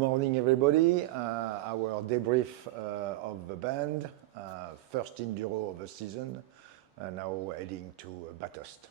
morning, everybody. Our debrief of the band, first enduro of the season, now heading to Bathurst.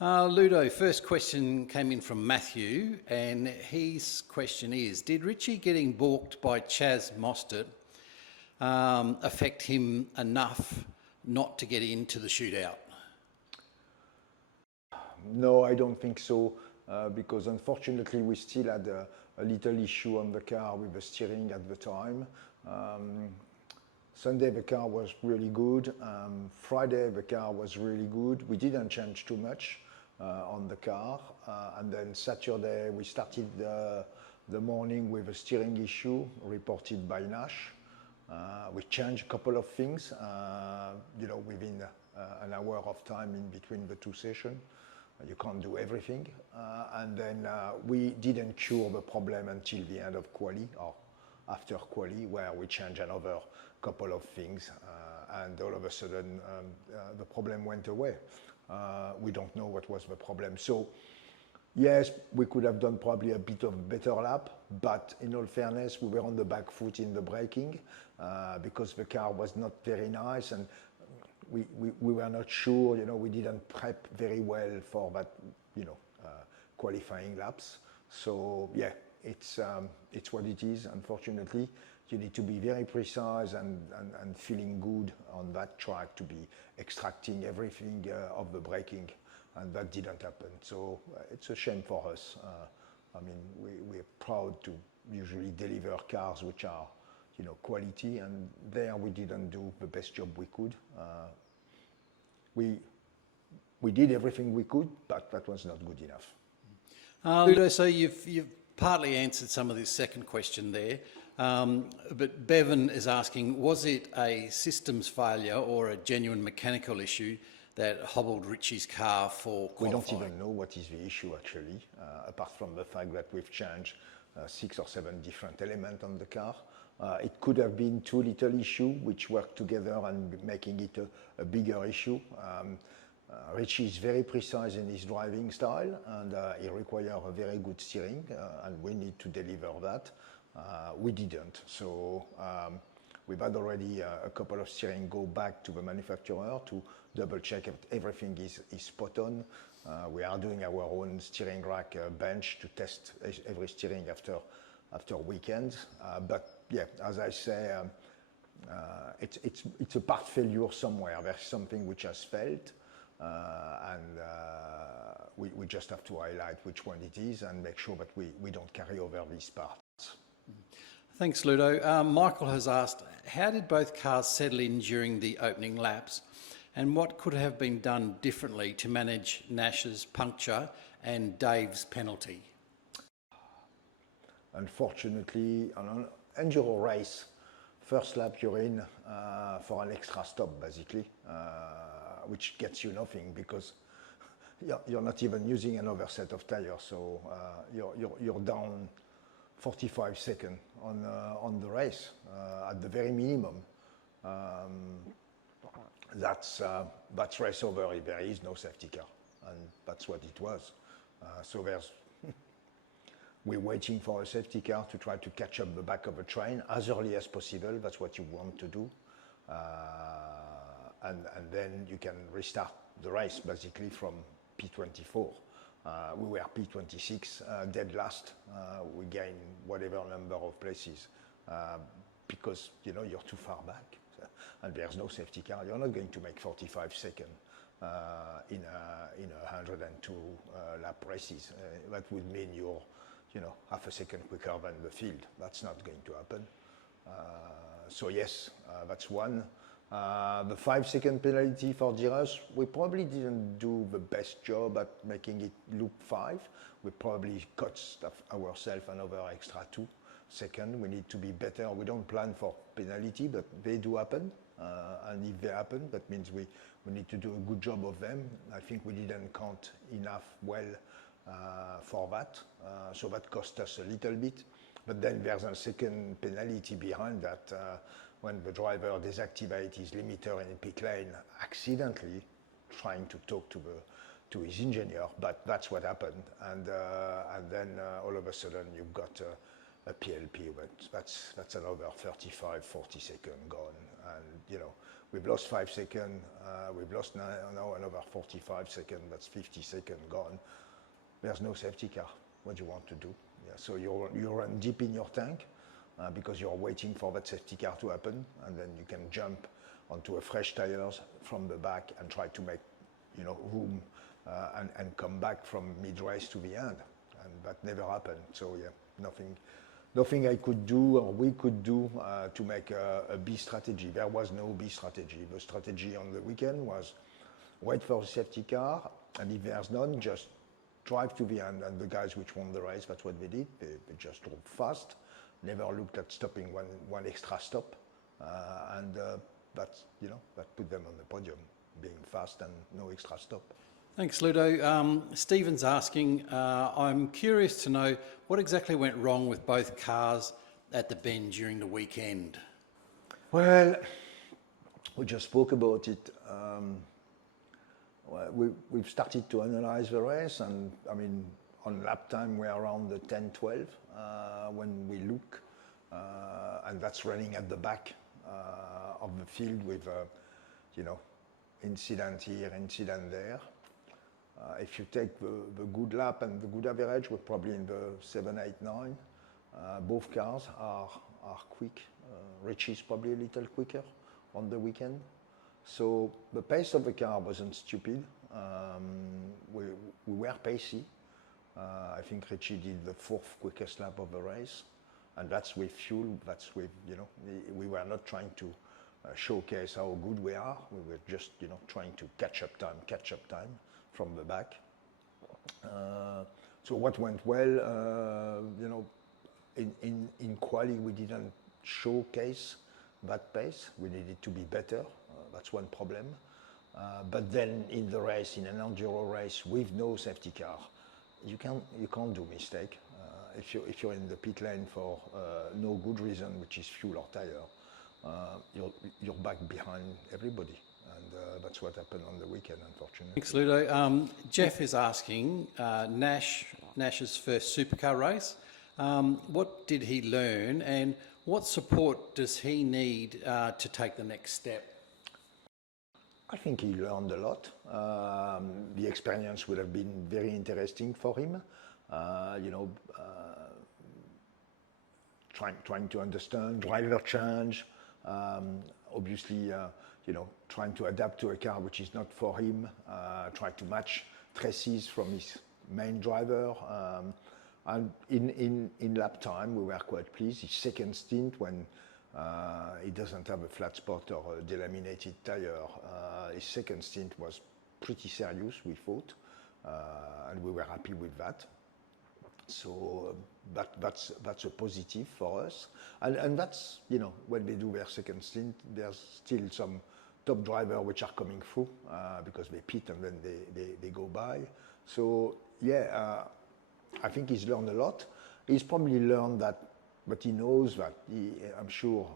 Ludo, first question came in from Matthew, and his question is, did Richie getting balked by Chaz Mostert affect him enough not to get into the shootout? No, I don't think so, because unfortunately we still had a little issue on the car with the steering at the time. Sunday the car was really good. Friday the car was really good. We didn't change too much on the car, and then Saturday we started the morning with a steering issue reported by Nash. We changed a couple of things, within an hour of time in between the two sessions. You can't do everything, and then we didn't cure the problem until the end of quali or after quali, where we changed another couple of things, and all of a sudden the problem went away. We don't know what was the problem. So yes, we could have done probably a bit of better lap, but in all fairness, we were on the back foot in the braking because the car was not very nice, and we were not sure, we didn't prep very well for that, qualifying laps. So yeah, it's what it is, unfortunately. You need to be very precise and feeling good on that track to be extracting everything of the braking, and that didn't happen. So it's a shame for us. We're proud to usually deliver cars which are quality, and there we didn't do the best job we could. We did everything we could, but that was not good enough. Ludo, so you've partly answered some of this second question there, but Bevan is asking, was it a systems failure or a genuine mechanical issue that hobbled Richie's car for qualifying? We don't even know what is the issue actually, apart from the fact that we've changed 6 or 7 different elements on the car. It could have been 2 little issues which worked together and making it a bigger issue. Richie is very precise in his driving style, and he requires a very good steering, and we need to deliver that. We didn't, so we've had already a couple of steering go back to the manufacturer to double check if everything is spot on. We are doing our own steering rack bench to test every steering after weekends, but yeah, as I say, it's a part failure somewhere. There's something which has failed, and we just have to highlight which one it is and make sure that we don't carry over these parts. Thanks, Ludo. Michael has asked, how did both cars settle in during the opening laps, and what could have been done differently to manage Nash's puncture and Dave's penalty? Unfortunately, on an enduro race, first lap you're in for an extra stop, basically, which gets you nothing because you're not even using another set of tires, so you're down 45 seconds on the race at the very minimum. That's race over if there is no safety car, and that's what it was. So we're waiting for a safety car to try to catch up the back of a train as early as possible. That's what you want to do, and then you can restart the race basically from P24. We were P26, dead last. We gained whatever number of places because you're too far back, and there's no safety car. You're not going to make 45 seconds in a 102 lap races. That would mean you're half a second quicker than the field. That's not going to happen. So yes, that's one. The 5-second penalty for Giras, we probably didn't do the best job at making it look 5. We probably cost ourselves another extra 2 seconds. We need to be better. We don't plan for penalty, but they do happen. And if they happen, that means we need to do a good job of them. I think we didn't count enough well for that. So that cost us a little bit. But then there's a second penalty behind that. When the driver deactivates his limiter in pit lane, accidentally trying to talk to his engineer, but that's what happened. And then all of a sudden you've got a PLP, but that's another 35, 40 seconds gone. And, you know, we've lost 5 seconds, we've lost now another 45 seconds, that's 50 seconds gone. There's no safety car. What do you want to do? Yeah, so you run deep in your tank because you're waiting for that safety car to happen, and then you can jump onto a fresh tires from the back and try to make, you know, room and come back from mid-race to the end. And that never happened. So yeah, nothing I could do or we could do to make a B strategy. There was no B strategy. The strategy on the weekend was wait for a safety car, and if there's none, just drive to the end. And the guys which won the race, that's what they did. They just drove fast, never looked at stopping one extra stop, and that's, you know, that put them on the podium, being fast and no extra stop. Thanks, Ludo. Stephen's asking, I'm curious to know what exactly went wrong with both cars at the bend during the weekend. Well, we just spoke about it. We've started to analyze the race, and I mean, on lap time we're around the 10-12 when we look, and that's running at the back of the field with, you know, incident here, incident there. If you take the good lap and the good average, we're probably in the 7, 8, 9. Both cars are quick. Richie's probably a little quicker on the weekend. So the pace of the car wasn't stupid. We were pacey. I think Richie did the 4th quickest lap of the race. And that's with fuel, that's with, you know, we were not trying to showcase how good we are. We were just, you know, trying to catch up time from the back. So what went well, you know, in quali we didn't showcase that pace. We needed to be better. That's one problem. But then in the race, in an enduro race with no safety car, you can't do mistake. If you're in the pit lane for no good reason, which is fuel or tire, you're back behind everybody. And that's what happened on the weekend, unfortunately. Thanks, Ludo. Jeff is asking, Nash's first supercar race, what did he learn and what support does he need to take the next step? I think he learned a lot. The experience would have been very interesting for him. You know, trying to understand driver change, obviously, you know, trying to adapt to a car which is not for him, try to match traces from his main driver. And in lap time, we were quite pleased. His second stint, when he doesn't have a flat spot or a delaminated tire, his second stint was pretty serious, we thought, and we were happy with that. So that's a positive for us, and that's, you know, when they do their second stint, there's still some top drivers which are coming through because they pit and then they go by. So yeah, I think he's learned a lot. He's probably learned that, but he knows that I'm sure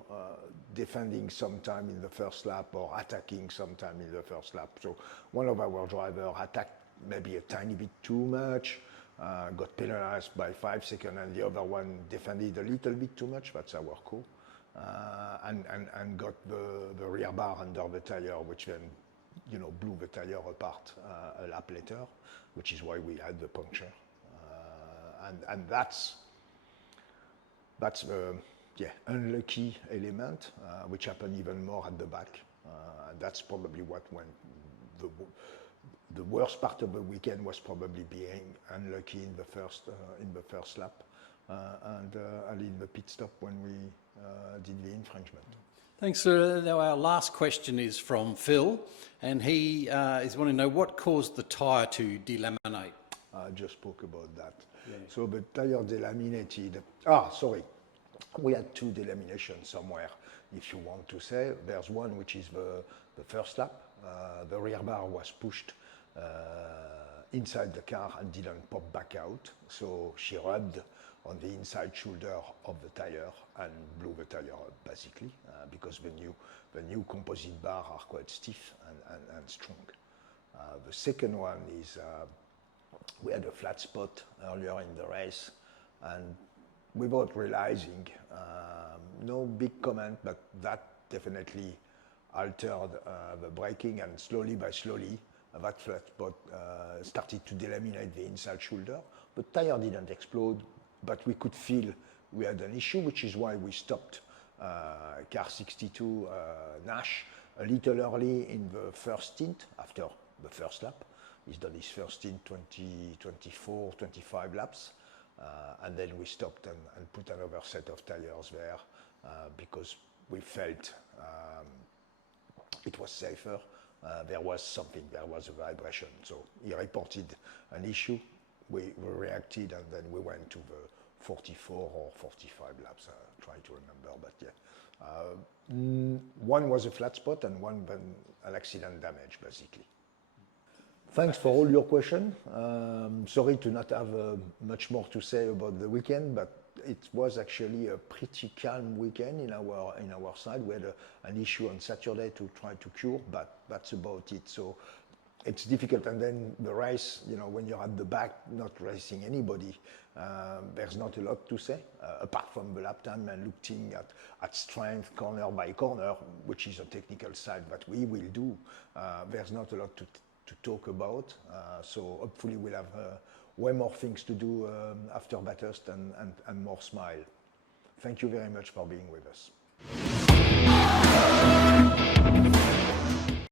defending sometime in the first lap or attacking sometime in the first lap. So one of our drivers attacked maybe a tiny bit too much. Got penalized by 5 seconds, and the other one defended a little bit too much. That's our call, and got the rear bar under the tire, which then, you know, blew the tire apart a lap later, which is why we had the puncture, and that's the unlucky element, which happened even more at the back. That's probably what went the worst part of the weekend was probably being unlucky in the first lap and in the pit stop when we did the infringement. Thanks, sir. Now our last question is from Phil, and he is wanting to know what caused the tyre to delaminate. I just spoke about that. Yeah. So the tyre delaminated. Sorry. We had 2 delaminations somewhere, if you want to say. There's one which is the first lap. The rear bar was pushed inside the car and didn't pop back out. So she rubbed on the inside shoulder of the tire and blew the tire up, basically, because the new composite bars are quite stiff and strong. The second one is we had a flat spot earlier in the race, and without realizing. No big comment, but that definitely altered the braking, and slowly by slowly that flat spot started to delaminate the inside shoulder. The tire didn't explode, but we could feel we had an issue, which is why we stopped car 62 Nash a little early in the first stint after the first lap. He's done his first stint 24, 25 laps. And then we stopped and put another set of tires there because we felt it was safer. There was something, there was a vibration. So he reported an issue. We reacted, and then we went to the 44 or 45 laps. Try to remember, but yeah. One was a flat spot and one an accident damage, basically. Thanks for all your questions. Sorry to not have much more to say about the weekend, but it was actually a pretty calm weekend in our side. We had an issue on Saturday to try to cure, but that's about it. So it's difficult. And then the race, when you're at the back, not racing anybody, there's not a lot to say, apart from the lap time and looking at strength corner by corner, which is a technical side that we will do. There's not a lot to talk about, so hopefully we'll have way more things to do after Bathurst and more smile. Thank you very much for being with us.